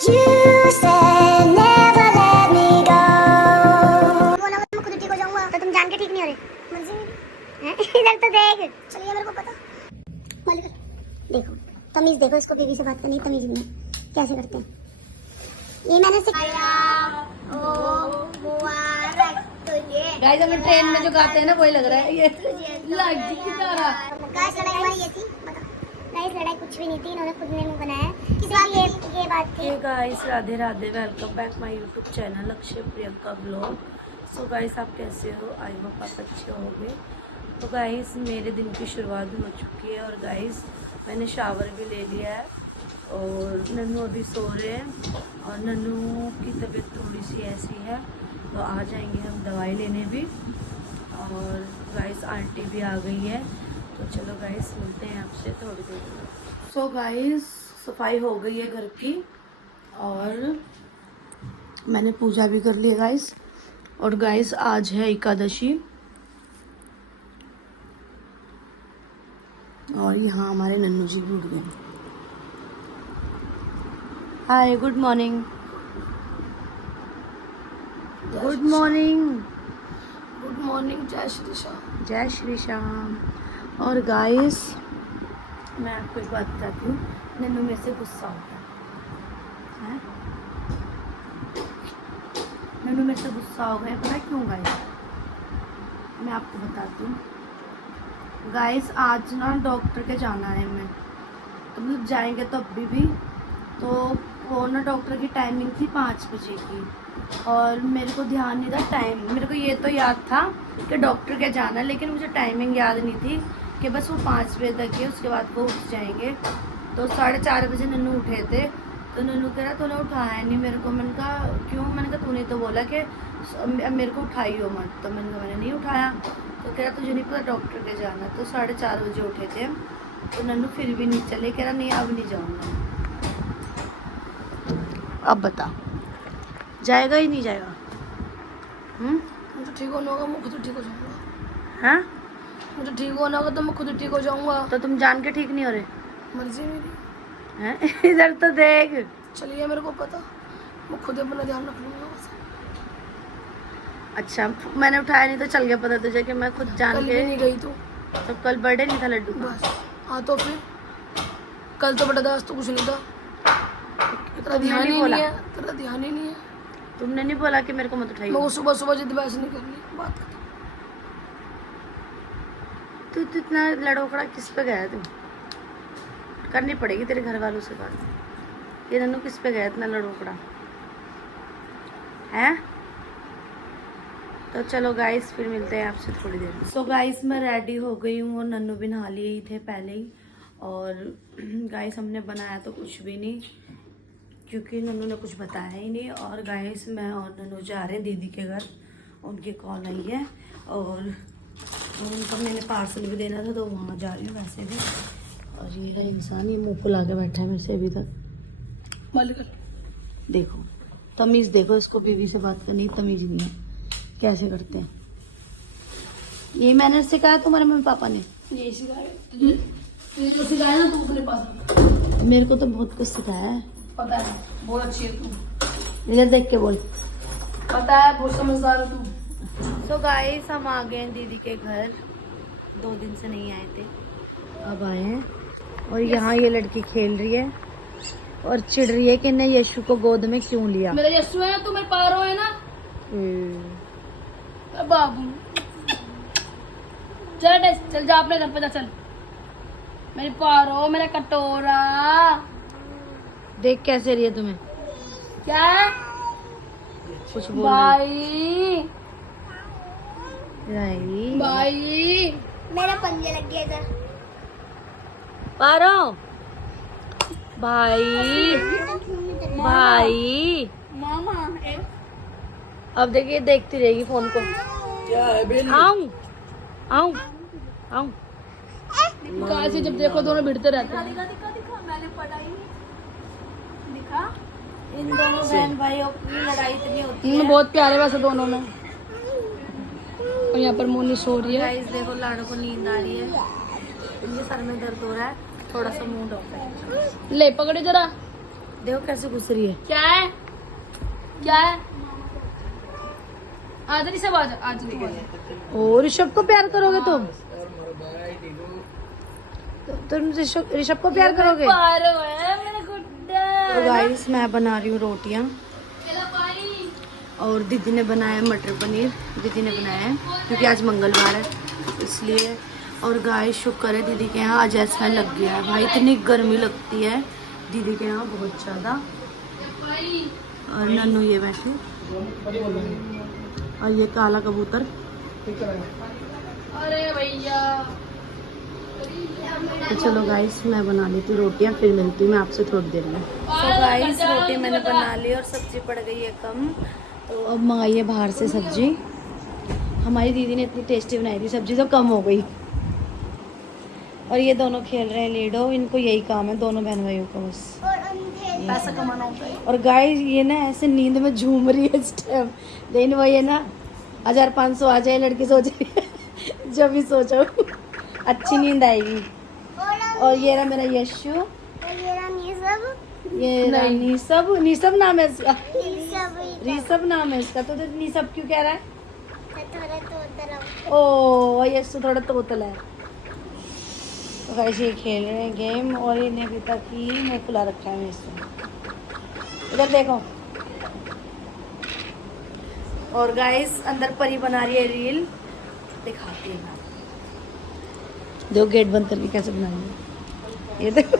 You said never let me go. वो ना मैं खुद ठीक हो जाऊंगा तो तुम जान के ठीक नहीं हो रहे मर्जी मेरी हैं इधर तो देख चलिए मेरे को पता मालिक देखो तमीज देखो इसको बीवी से बात करनी तमीज नहीं कैसे करते हैं ये मैंने सिखाया ओ मुबारक तुझे गाइस हमें ट्रेन में जो गाते हैं ना वही लग रहा है ये लाइट की तरह। गाइस लड़ाई हमारी ये थी बता गाइस लड़ाई कुछ भी नहीं थी इन्होंने खुद ने मुंह बनाया किस बात ये बात थी। Guys Radhe Radhe welcome back my YouTube channel Akshay Priyanka blog. So guys आप कैसे हो? आई होप आप अच्छे होंगे। तो गाइस मेरे दिन की शुरुआत हो चुकी है और गाइस मैंने शावर भी ले लिया है और नन्नू अभी सो रहे हैं और नन्नू की तबीयत थोड़ी सी ऐसी है तो आ जाएंगे हम दवाई लेने भी। और गाइस आंटी भी आ गई है तो चलो गाइस मिलते हैं आपसे थोड़ी देर में। सो गाइस सफाई हो गई है घर की और मैंने पूजा भी कर ली है गाइस। और गाइस आज है एकादशी और यहाँ हमारे नन्नू जी भी उठ गए। Hi good morning good morning good morning जय श्री श्याम। जय श्री श्याम। और गाइस मैं आपको एक बात बताती हूँ, नन्नू मेरे से गुस्सा हो गया है। नन्नू मेरे से गुस्सा हो गया, पता है क्यों गाइस? मैं आपको बताती हूँ गाइस। आज ना डॉक्टर के जाना है मैं तो मतलब जाएंगे तो अभी भी तो वो ना डॉक्टर की टाइमिंग थी 5 बजे की और मेरे को ध्यान नहीं था टाइम। मेरे को ये तो याद था कि डॉक्टर के जाना है लेकिन मुझे टाइमिंग याद नहीं थी कि बस वो 5 बजे तक है उसके बाद वो उठ जाएंगे। तो 4:30 बजे नन्नू उठे थे तो नन्नू कह रहा तूने उठाया नहीं मेरे को। मैंने कहा क्यों? मैंने कहा तूने तो बोला कि मेरे को उठाई हो मत। तो मैंने कहा मैंने नहीं उठाया। तो कह रहा तुझे नहीं पता डॉक्टर के जाना। तो 4:30 बजे उठे थे तो नन्नू फिर भी नहीं चले। कह रहा नहीं अब नहीं जाऊँगा। अब बता जाएगा ही नहीं जाएगा? मुझे ठीक होना होगा मैं खुद ठीक हो जाऊंगा। हाँ मुझे ठीक होना होगा तो मैं खुद ठीक हो जाऊंगा। तो तुम जान के ठीक नहीं हो रहे मर्जी मेरी हैं? इधर तो देख। चलिए मेरे को पता मैं खुद अपना ध्यान रख लूंगा बस। अच्छा मैंने उठाया नहीं तो चल गया पता तुझे कि मैं खुद जान कल के। भी नहीं गई तू तो कल बर्थडे नहीं था लड्डू का? बस। हाँ तो फिर कल तो बड़ा दास तो कुछ नहीं था। तेरा ध्यान ही नहीं है, तेरा ध्यान ही नहीं है। तुमने नहीं बोला कि मेरे को मत उठाइए? मैं सुबह सुबह जिद बहस नहीं करनी बात खत्म। तू इतना लड़ोकड़ा किस पे गया तू? करनी पड़ेगी तेरे घर वालों से बात। ये नन्नू किस पे गया इतना लड़ोकड़ा है? तो चलो गाइस फिर मिलते हैं आपसे थोड़ी देर में। सो गाइस मैं रेडी हो गई हूँ और नन्नू भी नहा लिए ही थे पहले ही। और गाइस हमने बनाया तो कुछ भी नहीं क्योंकि नन्नू ने कुछ बताया ही नहीं। और गाइस मैं और नन्नू जा रहे हैं दीदी के घर, उनकी कॉल आई है और उनको मैंने पार्सल भी देना था तो वहाँ जा रही हूँ वैसे भी। और ये है इंसान, ये मुँह फुला के बैठा है मेरे से अभी तक। मालिक देखो तमीज़ देखो, इसको बीवी से बात करनी तमीज़ नहीं है कैसे करते हैं। ये मैंने सिखाया तुम्हारे मम्मी पापा ने? ये सिखाया तुझे जो सिखाया ना तू अपने पास। मेरे को तो बहुत कुछ सिखाया है। पता है बहुत अच्छी है तू। इधर देख के बोल। पता है बहुत समझदार है तू। तो गाइस हम आ गए हैं दीदी के घर, 2 दिन से नहीं आए थे अब आए हैं। और यहाँ ये लड़की खेल रही है और चिढ़ रही है कि ने यशु को गोद में क्यों लिया। मेरा यशु है तू मेरे पारो है ना बाबू। चल जा अपने घर पे जा चल। मेरे पारो मेरा कटोरा देख कैसे रही है तुम्हें? क्या कुछ बोल भाई नहीं भाई मेरा पंजे लग गया इधर पारो भाई भाई। मामा अब देखिए देखती रहेगी फोन को। क्या है आऊं आऊं आऊं। कहाँ से जब देखो दोनों भिड़ते रहते हैं। इन दोनों बहन भाइयों की लड़ाई इतनी होती है। बहुत प्यारे वैसे दोनों में। और यहाँ पर मोनी सो रही है। गाइस देखो लाड़ो को नींद आ रही है, इनके सर में दर्द हो रहा है, थोड़ा सा मूड ऑफ है। ले पकड़े जरा। देखो कैसे घुस रही है। क्या है क्या है? आज नहीं सब आज तुम आ जाओ। ओ ऋषभ को प्यार करोगे तुम? तुम ऋषभ को प्यार करोगे? पारो है मेरा गुड्डा। तो गाइस मैं बना रही हूँ रोटियाँ और दीदी ने बनाया मटर पनीर। दीदी ने बनाया है क्योंकि आज मंगलवार है इसलिए। और गाइस शुक्र है दीदी के यहाँ आज ऐसा लग गया है भाई, इतनी गर्मी लगती है दीदी के यहाँ बहुत ज़्यादा। और नन्नू ये बैठे और ये काला कबूतर। अरे भैया तो चलो गाइस मैं बना लेती हूँ रोटियाँ, फिर मिलती हूँ मैं आपसे थोड़ी देर में। तो गाइस रोटी मैंने बना ली और सब्जी पड़ गई है कम, तो अब मंगाइए बाहर से सब्जी। हमारी दीदी ने इतनी टेस्टी बनाई थी सब्जी तो कम हो गई। और ये दोनों खेल रहे हैं लूडो, इनको यही काम है दोनों बहन भाइयों का बस पैसा कमाना होता है। और गाइस ये ना ऐसे नींद में झूम रही है इस टाइम, लेकिन वो ये ना 1500 आ जाए लड़की सोच रही है जब भी सोचो अच्छी नींद आएगी। और ये रहा मेरा यशु, ये रहा निसब नाम है इसका, ऋषभ नाम है इसका। तो निसब क्यों कह रहा है? ओ यशु थोड़ा तोतला है। तो गाइस ये खेल रहे हैं गेम और इन्हें अभी तक ही मुँह फुला रखा है मेरे से। इधर देखो। और गाइस अंदर परी बना रही है रील, दिखाती है। देखो गेट बंद करके कैसे बना रही है ये देखो।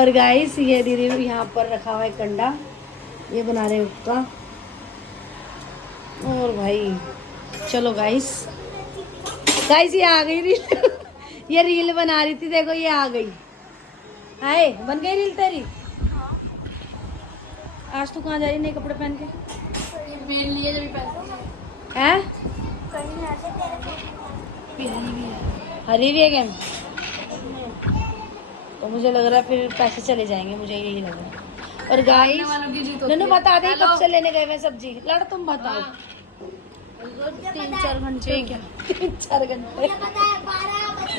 और गाइस ये दीदी यहाँ पर रखा हुआ है कंडा, ये बना रहे हैं उसका। और भाई चलो गाइस ये आ गई रील ये रील बना रही थी, देखो ये आ गई। हाय बन गई रील तेरी? आज तू कहाँ जा रही नए कपड़े पहन के? पहन लिए जब पैसा हैं? हरी भी है क्या? तो मुझे लग रहा है फिर पैसे चले जाएंगे, मुझे यही लग रहा है। और गाइस नन्नू बता दे कब से लेने गए मैं सब्जी? लड़ तुम बताओ। 3-4 घंटे क्या? 3-4 घंटे।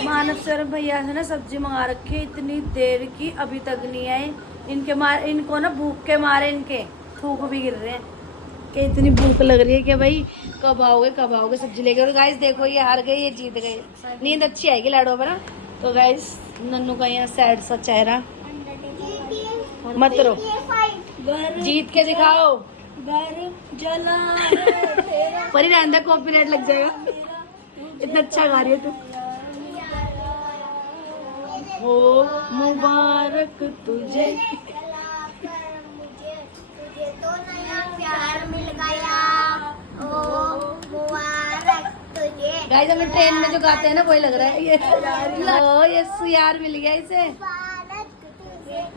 मानव सर भैया है ना सब्जी मंगा रखी है इतनी देर की, अभी तक नहीं आए। इनको ना भूख के मारे इनके थूक भी गिर रहे हैं कि इतनी भूख लग रही है कि भाई कब आओगे सब्जी लेके। और गाइस देखो ये हार गए, ये जीत गए। नींद अच्छी आएगी लाडो पर ना। तो गाइस नन्नू का यहाँ सैड सा चेहरा, मत रो, जीत के दिखाओ। घर जला परी रहने दे, कॉपीराइट लग जाएगा। इतना अच्छा गा रही है तू। ओ मुबारक तुझे प्यार मिल गया, ओ मुबारक तुझे। गाइस हमें ट्रेन में जो गाते हैं ना वही लग रहा है ये। ओ यस यार मिल गया इसे।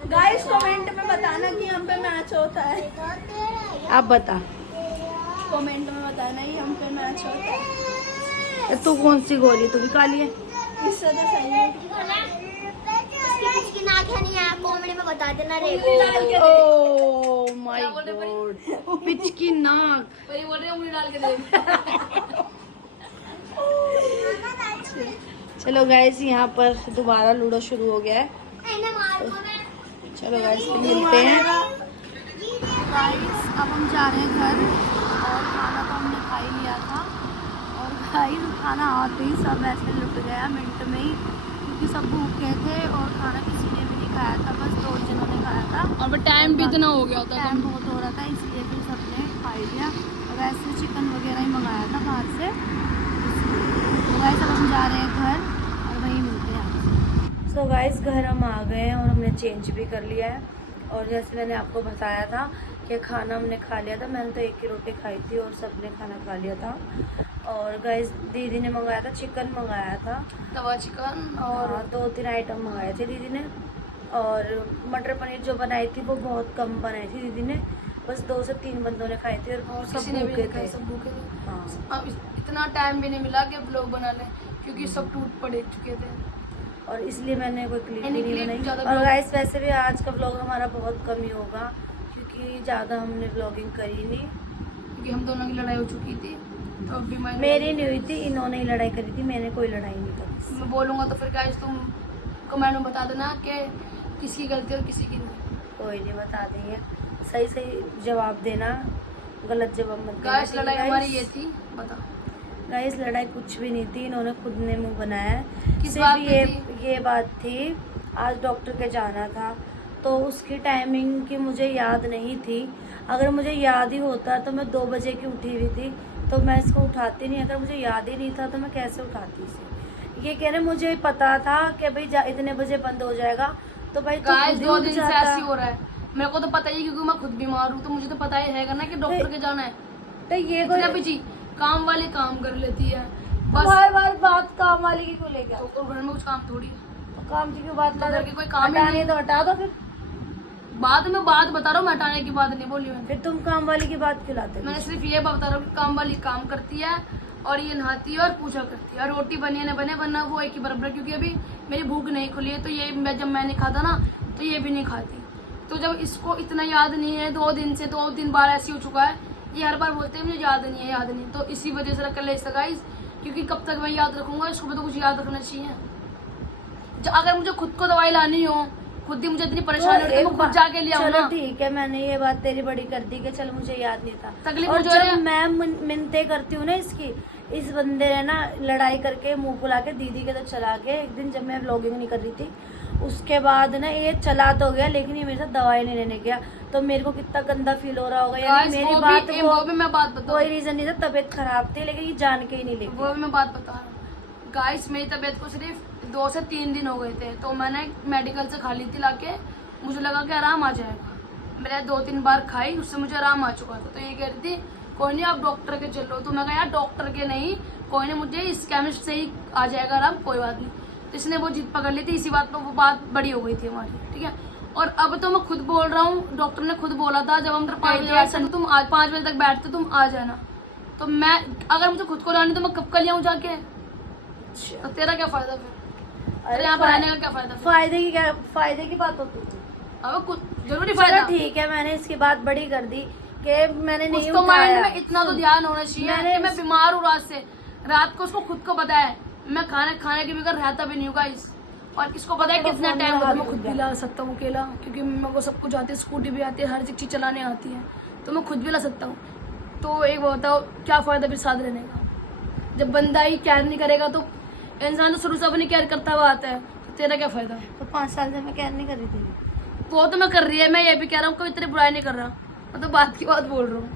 गाइस कमेंट में बताना कि हम पे मैच होता है। आप बता कमेंट में बताना ही हम पे मैच होता है। तू कौन सी गोरी? तू भी काली है। इससे तो सही है। इसकी नाक है नहीं है, कॉमेडी में बता देना रे। ओह माय गॉड पिच की नाक। परी बोल रही है उंगली डाल के दे। चलो गाइस यहाँ पर दोबारा लूडो शुरू हो गया है। चलो गाइस फिर मिलते हैं। गाइस अब हम जा रहे हैं घर और खाना तो हमने खा ही लिया था। और गाइस खाना आते ही सब ऐसे लुट गया मिनट में ही, क्योंकि सब भूखे थे और खाना किसी ने भी नहीं खाया था, बस 2 जनों ने खाया था। और टाइम भी इतना हो गया था, टाइम बहुत हो रहा था इसलिए फिर सबने खा ही लिया। और वैसे चिकन वगैरह ही मंगाया था बाहर से। तो गाइस अब हम जा रहे हैं घर और वहीं मिलते हैं आपसे। सो गाइस घर हम आ गए हैं और हमने चेंज भी कर लिया है। और जैसे मैंने आपको बताया था कि खाना हमने खा लिया था, मैंने तो 1 ही रोटी खाई थी और सबने खाना खा लिया था। और गाइस दीदी ने मंगाया था चिकन मंगाया था, तवा चिकन और 2-3 आइटम मंगाए थे दीदी ने। और मटर पनीर जो बनाई थी वो बहुत कम बनाई थी दीदी ने, बस 2 से 3 बंदों ने खाई थी और सब भूखे थे। सब भूखे थे। हाँ अब इतना टाइम भी नहीं मिला कि ब्लॉग बना लें, क्योंकि सब टूट पड़े चुके थे और इसलिए मैंने कोई क्लिप नहीं बनाई। ज़्यादा और गाइस वैसे भी आज का व्लॉग हमारा बहुत कम ही होगा, क्योंकि ज़्यादा हमने व्लॉगिंग करी नहीं, क्योंकि हम दोनों की लड़ाई हो चुकी थी। तो अभी मेरी नहीं हुई थी, इन्होंने ही लड़ाई करी थी, मैंने कोई लड़ाई नहीं करी। मैं बोलूँगा तो फिर गाइस तुम कमेंट में बता देना कि किसकी गलती और किसी की नहीं। कोई नहीं, बता देंगे। सही सही जवाब देना, गलत जवाब मत देना। गाइस लड़ाई हमारी ये थी, बता। गाइस लड़ाई कुछ भी नहीं थी, इन्होंने खुद ने मुंह बनाया है। किस सिर्फ बात पे ये बात थी, आज डॉक्टर के जाना था तो उसकी टाइमिंग की मुझे याद नहीं थी। अगर मुझे याद ही होता तो मैं 2 बजे की उठी हुई थी तो मैं इसको उठाती नहीं। अगर मुझे याद ही नहीं था तो मैं कैसे उठाती इसे। ये कह रहे मुझे पता था कि भाई इतने बजे बंद हो जाएगा, तो भाई तो गाइस खुद ही 2 उठ दिन से जाता। ऐसे हो रहा है, मेरे को तो पता ही है क्योंकि मैं खुद बीमार हूँ, तो मुझे तो पता ही है ना कि डॉक्टर के जाना है। तो ये इतना बिजी, काम वाली काम कर लेती है बस। बार बार बात काम वाली की क्यों ले गया? तो घर में कुछ काम थोड़ी है, काम की क्यों बात तो घर के कोई काम ही हटानी नहीं है तो हटा दो फिर। बाद में बात बता रहा हूँ, मैं हटाने की बात नहीं बोली मैंने। फिर तुम काम वाली की बात क्यों लाते हो? मैंने सिर्फ ये बता रहा हूँ कि काम वाली काम करती है और ये नहाती है और पूजा करती है, और रोटी बनी है ना बने, वरना वो एक ही बराबर है, क्योंकि अभी मेरी भूख नहीं खुली है। तो ये जब मैंने खाता ना तो ये भी नहीं खाती। तो जब इसको इतना याद नहीं है, 2 दिन से 2-3 बार ऐसे हो चुका है, ये हर बार बोलते हैं मुझे याद नहीं है, याद नहीं। तो इसी वजह से रख ले गाइस, क्योंकि कब तक मैं याद रखूंगा, इसको भी तो कुछ याद रखना चाहिए। अगर मुझे खुद को दवाई लानी हो, खुद ही मुझे इतनी परेशानी हो रही है, तो मैं खुद जाके ले आऊं चलो ना। ठीक है, मैंने ये बात तेरी बड़ी कर दी कि चल मुझे याद नहीं था। तकलीफ और मुझे हो रही है। जब मैं मिन्नते करती हूँ ना इसकी, इस बंदे ने ना लड़ाई करके मुंह फुला के दीदी के तरफ चला के, एक दिन जब मैं व्लॉगिंग नहीं कर रही थी उसके बाद ना ये चला तो गया, लेकिन ये मेरे साथ दवाई नहीं लेने गया। तो मेरे को कितना गंदा फील हो रहा होगा। यानी Guys, मेरी वो बात भी वो मैं बात बताऊं, कोई रीजन नहीं था, तबीयत खराब थी, लेकिन ये जान के ही नहीं ले वो भी मैं बात बता रहा हूँ। गाइस मेरी तबीयत को सिर्फ 2 से 3 दिन हो गए थे, तो मैंने मेडिकल से खा ली थी लाके, मुझे लगा कि आराम आ जाएगा। मैंने 2-3 बार खाई, उससे मुझे आराम आ चुका था। तो ये कह रही थी कोई नहीं आप डॉक्टर के चलो, तो मैं कहा यार डॉक्टर के नहीं, कोई नहीं मुझे इस केमिस्ट से ही आ जाएगा आराम, कोई बात नहीं। तो इसने वो जिद पकड़ ली थी, इसी बात पर वो बात बड़ी हो गई थी हमारी, ठीक है। और अब तो मैं खुद बोल रहा हूँ, डॉक्टर ने खुद बोला था जब हम 5 बजे बैठते, तुम आज 5 बजे तक बैठते तुम आ जाना। तो मैं अगर मुझे खुद को लानी तो मैं कब कर लियाऊँ जाके, तो तेरा क्या फायदा फिर? अरे यहाँ पर आने का क्या फायदा? फायदे की बात होती है। अब कुछ जरूरी चलो फायदा। ठीक है, मैंने इसकी बात बड़ी कर दी कि मैंने नहीं उसको माइंड उठाया। में इतना तो ध्यान होना चाहिए मैंने कि मैं बीमार हूँ रात से। रात को उसको खुद को पता है मैं खाने के बगैर रहता भी नहीं हूँ गाइस, और इसको पता है कितना टाइम होता है। मैं खुद भी ला सकता हूँ अकेला, क्योंकि मेरे को सब कुछ आती है, स्कूटी भी आती है, हर चीज चलाने आती है, तो मैं खुद भी ला सकता हूँ। तो एक बताओ क्या फायदा फिर साथ रहने का? जब बंदा ही केयर नहीं करेगा तो इंसान तो शुरू से अपनी केयर करता हुआ आता है, तो तेरा क्या फायदा? तो 5 साल से मैं केयर नहीं कर रही थी। वो तो मैं कर रही है, मैं ये भी कह रहा हूँ कोई इतनी बुराई नहीं कर रहा, मैं तो बात की बात बोल रहा हूँ।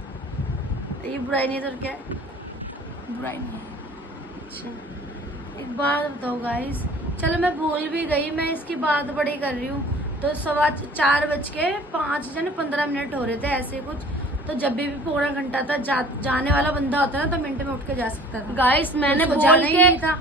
ये बुराई नहीं तो क्या है? बुराई नहीं है। अच्छा एक बात बताओ गाइस, चलो मैं भूल भी गई, मैं इसकी बात बड़ी कर रही हूँ। तो 4:05 हो रहे थे ऐसे कुछ। तो जब भी पौना घंटा था जाने वाला बंदा होता ना तो मिनट में उठ के जा सकता था। गाइस मैंने उसको बोल जाना ही के नहीं था,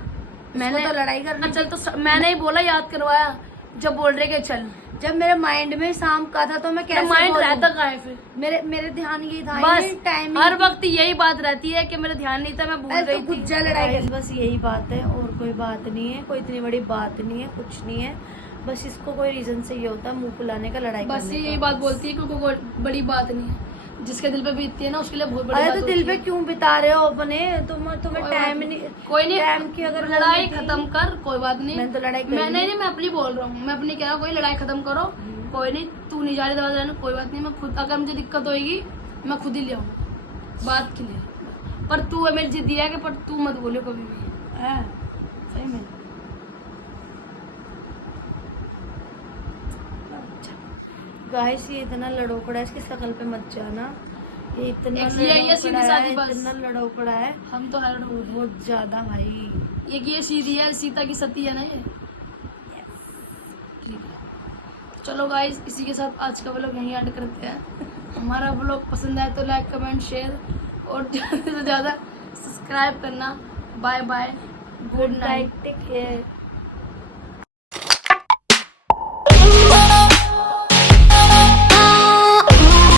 मैंने तो लड़ाई करनी चल तो मैंने ही बोला याद करवाया, जब बोल रहे के चल, जब मेरे माइंड में शाम का था तो मैं कैसे माइंड बोलूं? रहता कहाँ है फिर? मेरे ध्यान ये था बस टाइम हर वक्त यही बात रहती है कि मेरा ध्यान नहीं था, मैं भूल गई थी। गुज्जा लड़ाई बस यही बात है, और कोई बात नहीं है, कोई इतनी बड़ी बात नहीं है, कुछ नहीं है। बस इसको कोई रीजन से ये होता है मुंह फुलाने का, लड़ाई बस करने ये का। यही बात बोलती है कि कोई बड़ी बात नहीं है, जिसके दिल पे बीतती है ना उसके लिए बहुत बड़ी अरे बात तो दिल होती पे है। क्यों बिता रहे हो अपने? तुम्हें कोई टाइम बात नहीं, कोई नहीं, टाइम की अगर लड़ाई होती थी- खत्म कर, कोई बात नहीं। मैंने तो लड़ाई करी मैं नहीं, मैं अपनी बोल रहा हूँ, मैं अपनी कह रहा हूँ कोई लड़ाई खत्म करो, कोई नहीं, तू नहीं जा रही दवा लेने, कोई बात नहीं, मैं खुद अगर मुझे दिक्कत होगी मैं खुद ही ले आऊंगा, बात क्लियर। पर तू मेरी जिद है कि पर तू मत बोलो कभी भी। है सही में। गाइस ये इतना लड़ोकड़ा है, इसकी शक्ल पे मत जाना। ये इतना ये सीधी लड़ोकड़ा सादी है, बस। इतना लड़ोकड़ा है, हम तो हर बहुत ज्यादा भाई। ये सीधी है, सीता की सती है ना ये। ठीक है, चलो गाइस इसी के साथ आज का व्लॉग यहीं एंड करते हैं। हमारा व्लॉग पसंद आए तो लाइक कमेंट शेयर और ज़्यादा से ज़्यादा सब्सक्राइब करना। Bye bye, good night, take care.